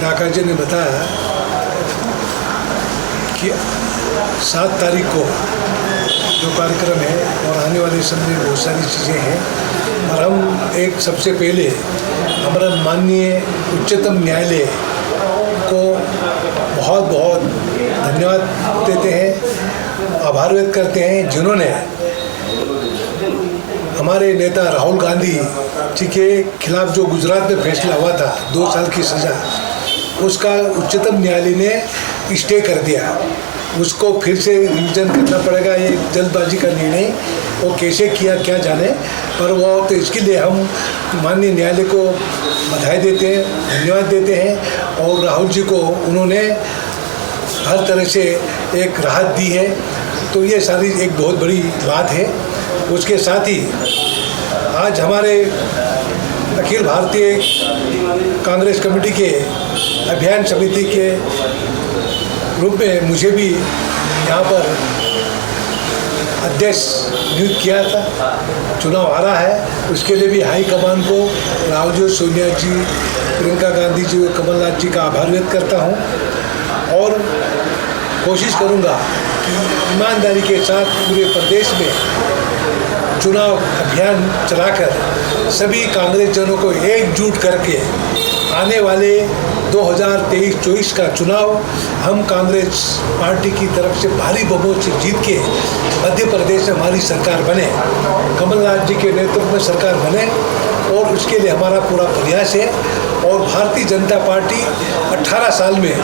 राका जी ने बताया कि 7 तारीख को जो कार्यक्रम है और आने वाले समय में बहुत सारी चीज़ें हैं, और हम एक सबसे पहले हमारा माननीय उच्चतम न्यायालय को बहुत बहुत धन्यवाद देते हैं, आभार व्यक्त करते हैं, जिन्होंने हमारे नेता राहुल गांधी जी के खिलाफ जो गुजरात में फैसला हुआ था 2 साल की सज़ा, उसका उच्चतम न्यायालय ने स्टे कर दिया। उसको फिर से रिवीजन करना पड़ेगा, ये जल्दबाजी का निर्णय वो कैसे किया क्या जाने, पर वो तो इसके लिए हम माननीय न्यायालय को बधाई देते हैं, धन्यवाद देते हैं। और राहुल जी को उन्होंने हर तरह से एक राहत दी है, तो ये सारी एक बहुत बड़ी बात है। उसके साथ ही आज हमारे अखिल भारतीय कांग्रेस कमेटी के अभियान समिति के रूप में मुझे भी यहाँ पर अध्यक्ष नियुक्त किया था। चुनाव आ रहा है, उसके लिए भी हाई कमान को राहुल जी, सोनिया जी, प्रियंका गांधी जी और कमलनाथ जी का आभार व्यक्त करता हूँ, और कोशिश करूँगा कि ईमानदारी के साथ पूरे प्रदेश में चुनाव अभियान चलाकर सभी कांग्रेस जनों को एकजुट करके आने वाले 2023-24 का चुनाव हम कांग्रेस पार्टी की तरफ से भारी बहुमत से जीत के मध्य प्रदेश में हमारी सरकार बने, कमलनाथ जी के नेतृत्व में सरकार बने, और उसके लिए हमारा पूरा प्रयास है। और भारतीय जनता पार्टी 18 साल में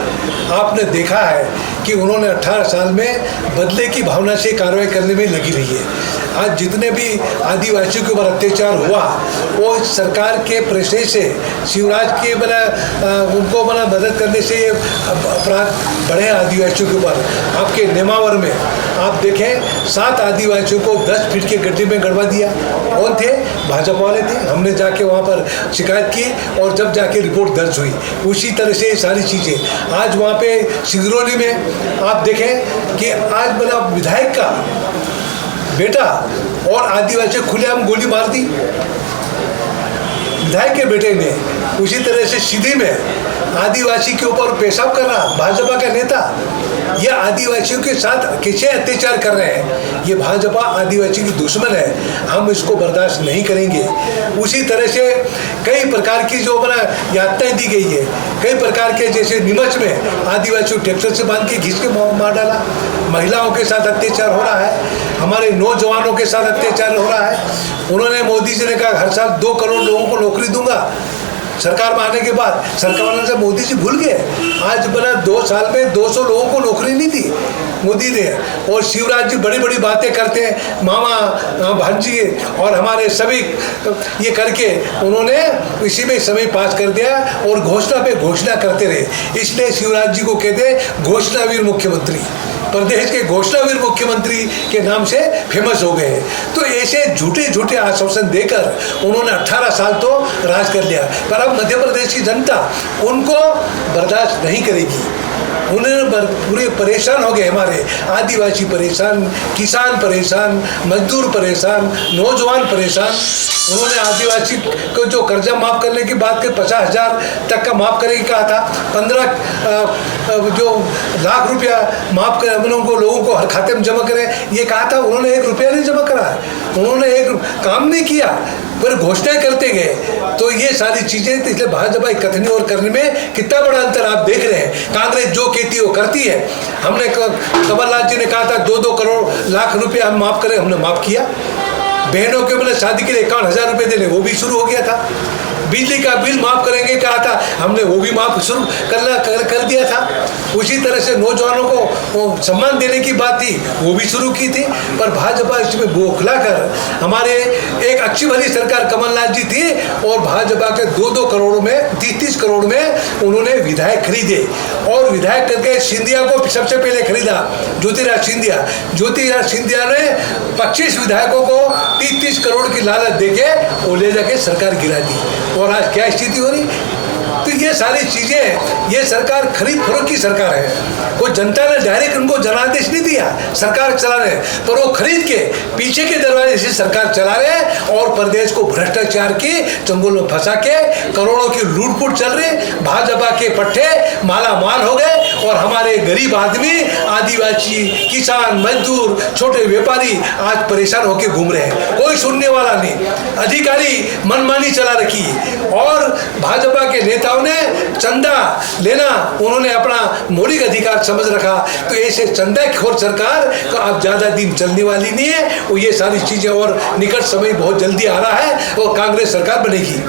आपने देखा है कि उन्होंने 18 साल में बदले की भावना से कार्रवाई करने में लगी रही है। आज जितने भी आदिवासियों के ऊपर अत्याचार हुआ, वो सरकार के प्रेशर से, शिवराज के उनको मदद करने से अपराध बढ़े आदिवासियों के ऊपर। आपके नेमावर में आप देखें 7 आदिवासियों को 10 फीट के गड्ढे में गड़वा दिया। कौन थे? भाजपा वाले थे। हमने जाके वहाँ पर शिकायत की और जब जाके रिपोर्ट दर्ज हुई, उसी तरह से सारी चीज़ें। आज वहाँ पे सिंगरौली में आप देखें कि आज विधायक का बेटा और आदिवासी खुलेआम गोली मार दी विधायक के बेटे ने। उसी तरह से सीधी में आदिवासी के ऊपर पेशाब कर रहा भाजपा का नेता। ये आदिवासियों के साथ कैसे अत्याचार कर रहे हैं? ये भाजपा आदिवासी की दुश्मन है, हम इसको बर्दाश्त नहीं करेंगे। उसी तरह से कई प्रकार की जो यातनाएं दी गई है, कई प्रकार के, जैसे नीमच में आदिवासियों ट्रैक्टर से बांध के घिस के मार डाला, महिलाओं के साथ अत्याचार हो रहा है, हमारे नौजवानों के साथ अत्याचार हो रहा है। उन्होंने, मोदी जी ने कहा हर साल 2 करोड़ लोगों को नौकरी दूंगा। सरकार में आने के बाद सरकार से मोदी जी भूल गए। आज 2 साल में 200 लोगों को नौकरी नहीं दी मोदी ने। और शिवराज जी बड़ी बड़ी बातें करते हैं, मामा भांजी और हमारे सभी, ये करके उन्होंने इसी में समय पास कर दिया और घोषणा पे घोषणा करते रहे। इसलिए शिवराज जी को कहते हैं घोषणावीर मुख्यमंत्री, प्रदेश के घोषणावीर मुख्यमंत्री के नाम से फेमस हो गए। तो ऐसे झूठे झूठे आश्वासन देकर उन्होंने 18 साल तो राज कर लिया, पर अब मध्य प्रदेश की जनता उनको बर्दाश्त नहीं करेगी। उन्हें पूरे परेशान हो गए, हमारे आदिवासी परेशान, किसान परेशान, मजदूर परेशान, नौजवान परेशान। उन्होंने आदिवासी को जो कर्जा माफ़ करने की बात की, 50,000 तक का माफ़ करेगी कहा था, 15 जो लाख रुपया माफ़ कर उनको लोगों को हर खाते में जमा करें, ये कहा था। उन्होंने 1 रुपया नहीं जमा करा, उन्होंने एक काम नहीं किया, पर घोषणाएं करते गए। तो ये सारी चीज़ें, तो इसलिए भाजपा कथनी और करने में कितना बड़ा अंतर आप देख रहे हैं। कांग्रेस जो कहती है वो करती है। हमने, कमलनाथ जी ने कहा था 2-2 करोड़ लाख रुपया हम माफ़ करें, हमने माफ़ किया। बहनों के शादी के लिए 51,000 रुपये देने, वो भी शुरू हो गया था। बिजली का बिल माफ़ करेंगे कहा था, हमने वो भी माफ़ शुरू कर दिया था। उसी तरह से नौजवानों को सम्मान देने की बात थी, वो भी शुरू की थी। पर भाजपा इसमें बौखला कर, हमारे एक अच्छी भली सरकार कमलनाथ जी थी और भाजपा के 2-2 करोड़ में, 30-30 करोड़ में उन्होंने विधायक खरीदे। और विधायक करके सिंधिया को सबसे पहले खरीदा, ज्योतिराज सिंधिया ने 25 विधायकों को 30-30 करोड़ की लालच देके वो ले जाके सरकार गिरा दी। और आज क्या स्थिति हो रही? तो ये सारी चीजें, ये सरकार खरीद फरोख्त की सरकार है। वो जनता ने डायरेक्ट उनको जनादेश नहीं दिया सरकार चला रहे, पर वो खरीद के पीछे के दरवाजे से सरकार चला रहे और प्रदेश को भ्रष्टाचार के चंगुल में फंसा के करोड़ों की लूटपुट चल रही। भाजपा के पट्टे माला माल हो गए और हमारे गरीब आदमी, आदिवासी, किसान, मजदूर, छोटे व्यापारी आज परेशान होकर घूम रहे हैं। कोई सुनने वाला नहीं, अधिकारी मनमानी चला रखी और भाजपा के नेताओं ने चंदा लेना उन्होंने अपना मौलिक अधिकार समझ रखा। तो ऐसे चंदाखोर सरकार का अब ज्यादा दिन चलने वाली नहीं है। वो ये सारी चीजें और निकट समय बहुत जल्दी आ रहा है और कांग्रेस सरकार बनेगी।